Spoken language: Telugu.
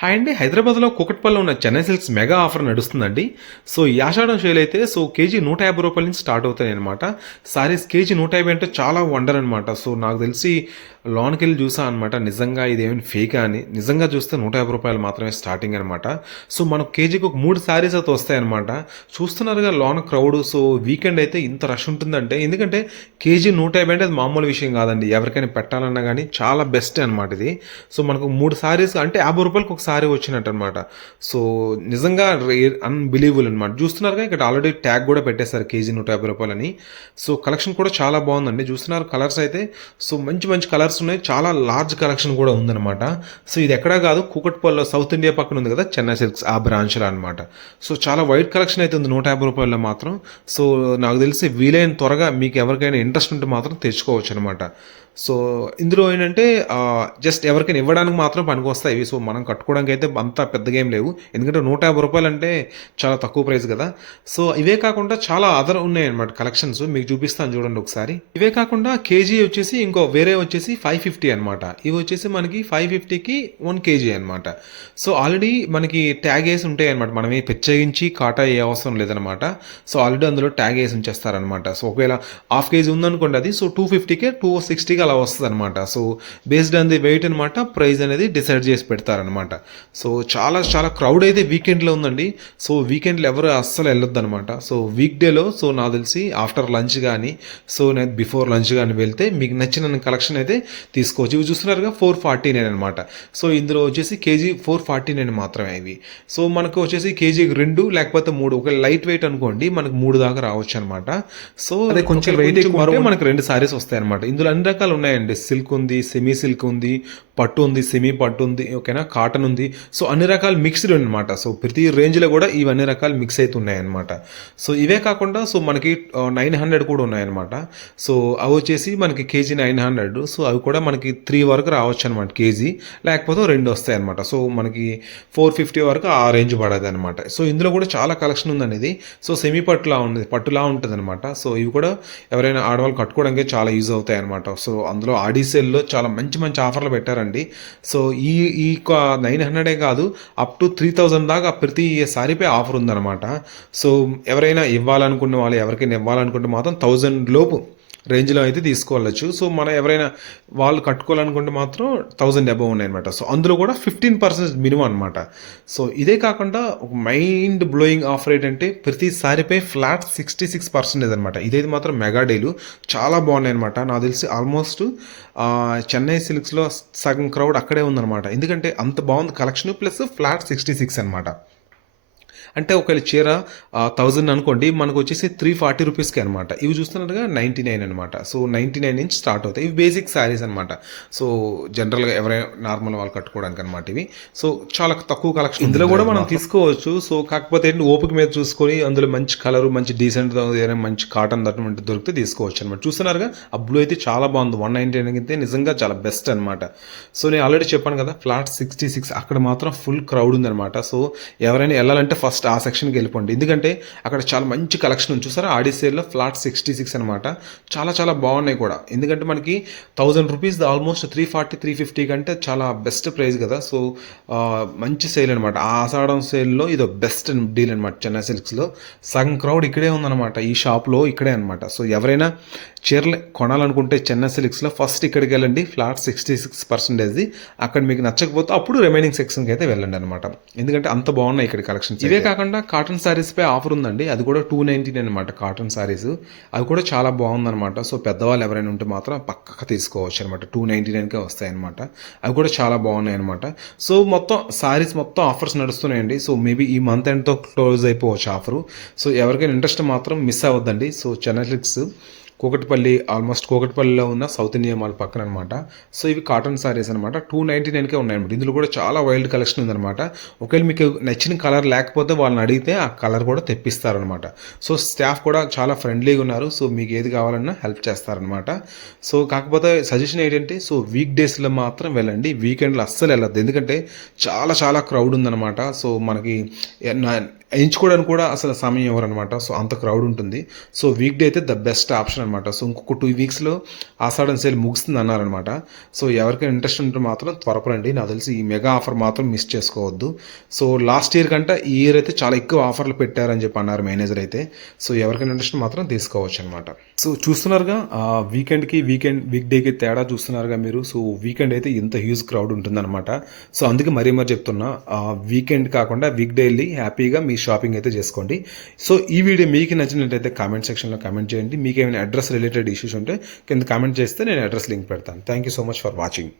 హాయ్ అండి. హైదరాబాద్‌లో కూకట్పల్లిలో ఉన్న చెన్నై సిల్క్స్ మెగా ఆఫర్ నడుస్తుందండి. సో, ఈ ఆషాఢం సేల్ అయితే కేజీ రూ. 150 నుంచి స్టార్ట్ అవుతాయన్నమాట. సారీస్ కేజీ 150 అంటే చాలా వండర్ అనమాట. సో, నాకు తెలిసి లోనకెళ్ళి చూసా అనమాట. నిజంగా ఇదేమైనా ఫేకా అని. నిజంగా చూస్తే రూ. 150 మాత్రమే స్టార్టింగ్ అనమాట. సో, మనకు కేజీకి ఒక 3 సారీస్ అయితే వస్తాయన్నమాట. చూస్తున్నారుగా లోన క్రౌడ్. సో, వీకెండ్ అయితే ఇంత రష్ ఉంటుందంటే ఎందుకంటే కేజీ 150 అంటే అది మామూలు విషయం కాదండి. ఎవరికైనా పెట్టాలన్నా కానీ చాలా బెస్ట్ అనమాట ఇది. సో, మనకు 3 సారీస్ అంటే రూ. 50కి ఒక సారీ వచ్చినట్టు అనమాట. సో, నిజంగా రేర్ అన్బిలీవబుల్ అనమాట. చూస్తున్నారుగా ఇక్కడ ఆల్రెడీ ట్యాగ్ కూడా పెట్టేశారు కేజీ రూ. 150 అని. సో, కలెక్షన్ కూడా చాలా బాగుందండి. చూస్తున్నారు కలర్స్ అయితే. సో, మంచి మంచి కలర్స్ ఉన్నాయి. చాలా లార్జ్ కలెక్షన్ కూడా ఉందన్నమాట. సో, ఇది ఎక్కడా కాదు, కూకట్పల్లిలో సౌత్ ఇండియా పక్కన ఉంది కదా చెన్నై సిల్క్స్, ఆ బ్రాంచ్లో అనమాట. సో, చాలా వైట్ కలెక్షన్ అయితే ఉంది రూ. 150 మాత్రం. సో, నాకు తెలిసి వీలైన త్వరగా మీకు ఎవరికైనా ఇంట్రెస్ట్ ఉంటే మాత్రం తెచ్చుకోవచ్చు అనమాట. సో, ఇందులో ఏంటంటే జస్ట్ ఎవరికైనా ఇవ్వడానికి మాత్రం పనికొస్తాయి ఇవి. సో, మనం కట్టుకోవడానికి అయితే అంత పెద్దగా ఏం లేవు. ఎందుకంటే రూ. 150 అంటే చాలా తక్కువ ప్రైస్ కదా. సో, ఇవే కాకుండా చాలా అదర్ ఉన్నాయన్నమాట కలెక్షన్స్. మీకు చూపిస్తాను చూడండి ఒకసారి. ఇవే కాకుండా కేజీ వచ్చేసి ఇంకో వేరే వచ్చేసి 550 అనమాట. ఇవి వచ్చేసి మనకి 550కి 1 కేజీ అనమాట. సో, ఆల్రెడీ మనకి ట్యాగ్ వేసి ఉంటాయి అనమాట. మనం ప్రత్యేకించి కాటా ఏ అవసరం లేదనమాట. సో, ఆల్రెడీ అందులో ట్యాగ్ వేసి ఉంచేస్తారనమాట. సో, ఒకవేళ హాఫ్ కేజీ ఉందనుకోండి అది. సో, 250కే 260కి అలా వస్తుంది అనమాట. So, based on the weight అనమాట ప్రైస్ అనేది డిసైడ్ చేసి పెడతారనమాట. సో, చాలా చాలా క్రౌడ్ అయితే వీకెండ్లో ఉందండి. సో, వీకెండ్లో ఎవరు అస్సలు వెళ్ళొద్దు అనమాట. సో, వీక్ డేలో సో నాకు తెలిసి ఆఫ్టర్ లంచ్ కానీ సో నేను బిఫోర్ లంచ్ కానీ వెళ్తే మీకు నచ్చిన కలెక్షన్ అయితే తీసుకోవచ్చు. ఇవి చూస్తున్నారుగా 449 అనమాట. సో, ఇందులో వచ్చేసి కేజీ 449 మాత్రమే ఇవి. సో, మనకు వచ్చేసి కేజీకి 2 లేకపోతే 3, ఒక లైట్ వెయిట్ అనుకోండి మనకు 3 దాకా రావచ్చు అనమాట. సో, అదే కొంచెం వెయిట్ ఎక్కువ ఉంటే మనకు 2 సారీస్ వస్తాయి అనమాట. ఇందులో అన్ని రకాలు ఉన్నాయండి. సిల్క్ ఉంది, సెమీ సిల్క్ ఉంది, పట్టు ఉంది, సెమీ పట్టు ఉంది, ఓకేనా, కాటన్ ఉంది. సో, అన్ని రకాలు మిక్స్డ్ అనమాట. సో, ప్రతి రేంజ్లో కూడా ఇవన్నీ రకాలు మిక్స్ అయితే ఉన్నాయన్నమాట. సో, ఇవే కాకుండా సో మనకి 900 కూడా ఉన్నాయన్నమాట. సో, అవి వచ్చేసి మనకి కేజీ 900. సో, అవి కూడా మనకి 3 వరకు రావచ్చు అనమాట కేజీ, లేకపోతే 2 వస్తాయి అనమాట. సో, మనకి 450 వరకు ఆ రేంజ్ పడదు అనమాట. సో, ఇందులో కూడా చాలా కలెక్షన్ ఉందండి ఇది. సో, సెమీ పట్టులా ఉంది, పట్టులా ఉంటుంది అనమాట. సో, ఇవి కూడా ఎవరైనా ఆడవాళ్ళు కట్టుకోవడానికి చాలా యూజ్ అవుతాయి అనమాట. సో, అందులో ఆడీసేల్లో చాలా మంచి మంచి ఆఫర్లు పెట్టారండి. సో, ఈ ఈ 900 కాదు, అప్ టు 3000 దాకా ప్రతి సారీపై ఆఫర్ ఉందన్నమాట. సో, ఎవరైనా ఇవ్వాలనుకున్న వాళ్ళు ఎవరికైనా ఇవ్వాలనుకుంటే మాత్రం 1000 లోపు రేంజ్లో అయితే తీసుకోవచ్చు. సో, మనం ఎవరైనా వాళ్ళు కట్టుకోవాలనుకుంటే మాత్రం 1000 అబవ్ ఉన్నాయన్నమాట. సో, అందులో కూడా 15% మినిమం అనమాట. సో, ఇదే కాకుండా ఒక మైండ్ బ్లోయింగ్ ఆఫర్ ఏంటంటే ప్రతి సారీపై ఫ్లాట్ 66% అనమాట. ఇదైతే మాత్రం మెగా డీలు. చాలా బాగున్నాయి అనమాట. నాకు తెలిసి ఆల్మోస్ట్ చెన్నై సిల్క్స్లో సగం క్రౌడ్ అక్కడే ఉందన్నమాట. ఎందుకంటే అంత బాగుంది కలెక్షన్, ప్లస్ ఫ్లాట్ 66 అనమాట. అంటే ఒకవేళ చీర 1000 అనుకోండి, మనకు వచ్చేసి 340 రూపీస్కి అనమాట. ఇవి చూస్తున్నట్టుగా 99 అనమాట. సో, 99 నుంచి స్టార్ట్ అవుతాయి. ఇవి బేసిక్ శారీస్ అనమాట. సో, జనరల్గా ఎవరైనా నార్మల్ వాళ్ళు కట్టుకోవడానికి అనమాట ఇవి. సో, చాలా తక్కువ కలెక్షన్ ఇందులో కూడా మనం తీసుకోవచ్చు. సో, కాకపోతే ఏంటి ఓపిక మీద చూసుకొని అందులో మంచి కలరు, మంచి డీసెంట్ ఏదైనా మంచి కాటన్ అటువంటి దొరికితే తీసుకోవచ్చు అనమాట. చూస్తున్నారుగా ఆ బ్లూ అయితే చాలా బాగుంది. 199 అయితే నిజంగా చాలా బెస్ట్ అనమాట. సో, నేను ఆల్రెడీ చెప్పాను కదా ఫ్లాట్ 66, అక్కడ మాత్రం ఫుల్ క్రౌడ్ ఉందనమాట. సో, ఎవరైనా వెళ్ళాలంటే ఫస్ట్ ఆ సెక్షన్కి వెళ్ళిపోండి. ఎందుకంటే అక్కడ చాలా మంచి కలెక్షన్ ఉంది. చూసారా ఆడిసేల్లో ఫ్లాట్ 66 అనమాట. చాలా చాలా బాగున్నాయి కూడా. ఎందుకంటే మనకి 1000 రూపీస్ ఆల్మోస్ట్ 340 350 కంటే చాలా బెస్ట్ ప్రైస్ కదా. సో, మంచి సేల్ అనమాట. ఆ ఆషాఢం సేల్లో ఇది బెస్ట్ డీల్ అనమాట. చెన్నై సిల్క్స్లో సగం క్రౌడ్ ఇక్కడే ఉందన్నమాట, ఈ షాప్లో ఇక్కడే అనమాట. సో, ఎవరైనా చీరలు కొనాలనుకుంటే చెన్నై సిల్క్స్లో ఫస్ట్ ఇక్కడికి వెళ్ళండి. ఫ్లాట్ 66%. అక్కడ మీకు నచ్చకపోతే అప్పుడు రిమైనింగ్ సెక్షన్కి అయితే వెళ్ళండి అనమాట. ఎందుకంటే అంత బాగున్నాయి ఇక్కడ కలెక్షన్స్. ఇవే కాకుండా కాటన్ శారీస్పై ఆఫర్ ఉందండి. అది కూడా 299 అనమాట కాటన్ శారీస్. అవి కూడా చాలా బాగుందన్నమాట. సో, పెద్దవాళ్ళు ఎవరైనా ఉంటే మాత్రం పక్కగా తీసుకోవచ్చు అనమాట. 299కే వస్తాయి అనమాట. అవి కూడా చాలా బాగున్నాయి అనమాట. సో, మొత్తం శారీస్ మొత్తం ఆఫర్స్ నడుస్తున్నాయండి. సో, మేబీ ఈ మంత్ ఎండ్తో క్లోజ్ అయిపోవచ్చు ఆఫరు. సో, ఎవరికైనా ఇంట్రెస్ట్ మాత్రం మిస్ అవ్వద్దండి. సో, చెన్నై సిల్క్స్ కూకట్పల్లి, ఆల్మోస్ట్ కూకట్పల్లిలో ఉన్న సౌత్ ఇండియా మాల్ పక్కన అనమాట. సో, ఇవి కాటన్ సారీస్ అనమాట. 299కే ఉన్నాయన్నమాట. ఇందులో కూడా చాలా వైల్డ్ కలెక్షన్ ఉందన్నమాట. ఒకవేళ మీకు నచ్చిన కలర్ లేకపోతే వాళ్ళని అడిగితే ఆ కలర్ కూడా తెప్పిస్తారనమాట. సో, స్టాఫ్ కూడా చాలా ఫ్రెండ్లీగా ఉన్నారు. సో, మీకు ఏది కావాలన్నా హెల్ప్ చేస్తారనమాట. సో, కాకపోతే సజెషన్ ఏంటంటే సో వీక్ డేస్లో మాత్రం వెళ్ళండి, వీకెండ్లో అస్సలు వెళ్ళద్దు. ఎందుకంటే చాలా చాలా క్రౌడ్ ఉందన్నమాట. సో, మనకి ఎంచుకోవడానికి కూడా అసలు సమయం ఇవ్వరనమాట. సో, అంత క్రౌడ్ ఉంటుంది. సో, వీక్ డే అయితే ద బెస్ట్ ఆప్షన్ అనమాట. అనమాట. సో ఇంకొక 2 వీక్స్‌లో ఆషాఢం సేల్ ముగుస్తుంది అన్నారనమాట. సో ఎవరికైనా ఇంట్రెస్ట్ ఉంటే మాత్రం త్వరపడండి. నాకు తెలిసి ఈ మెగా ఆఫర్ మాత్రం మిస్ చేసుకోవద్దు. సో లాస్ట్ ఇయర్ కంటే ఈ ఇయర్ అయితే చాలా ఎక్కువ ఆఫర్లు పెట్టారని చెప్పి అన్నారు మేనేజర్ అయితే. సో ఎవరికైనా ఇంట్రెస్ట్ మాత్రం తీసుకోవచ్చు అనమాట. సో చూస్తున్నారుగా వీక్ డేకి తేడా చూస్తున్నారుగా మీరు. సో వీకెండ్ అయితే ఇంత హ్యూజ్ క్రౌడ్ ఉంటుందన్నమాట. సో అందుకే మరీ చెప్తున్నా, వీకెండ్ కాకుండా వీక్ డే వెళ్ళి హ్యాపీగా మీ షాపింగ్ అయితే చేసుకోండి. సో ఈ వీడియో మీకు నచ్చినట్లయితే కామెంట్ సెక్షన్లో కామెంట్ చేయండి. మీకు ఏమైనా అడ్రస్ రిలేటెడ్ ఇష్యూస్ ఉంటే కింద కామెంట్ చేస్తే నేను అడ్రస్ లింక్ పెడతాను. Thank you so much for watching.